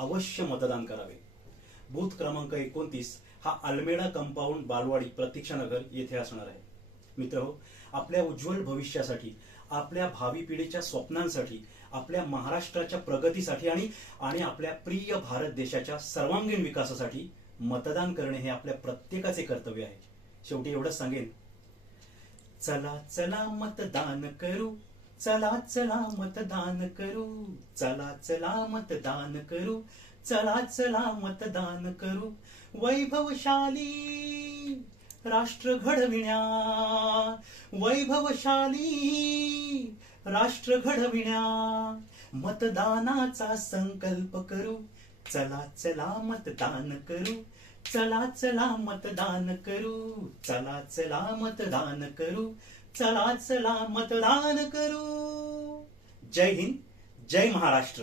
अवश्य मतदान करावे। बूथ क्रमांक 29 हा अल्मेडा कंपाऊंड बालवाडी प्रतीक्षानगर येथे असणार आहे। मित्रहो, आपल्या उज्ज्वल भविष्यासाठी, आपल्या भावी पिढीच्या स्वप्नांसाठी, आपल्या महाराष्ट्राच्या प्रगतीसाठी आणि आपल्या प्रिय भारत देशाच्या सर्वांगीण विकासासाठी मतदान करणे हे आपल्या प्रत्येकाचे कर्तव्य आहे। शेवटी एवढंच सांगेन, चला चला मतदान करू, चला चला मतदान करू, चला चला मतदान करू, चला चला मतदान करू। वैभवशाली राष्ट्र घडविण्या, वैभवशाली राष्ट्र घडविण्या, मतदानाचा संकल्प करू, चला चला मतदान करू, चला चला मतदान करू, चला चला मतदान करू, चला चला मतदान करू। जय हिंद, जय महाराष्ट्र।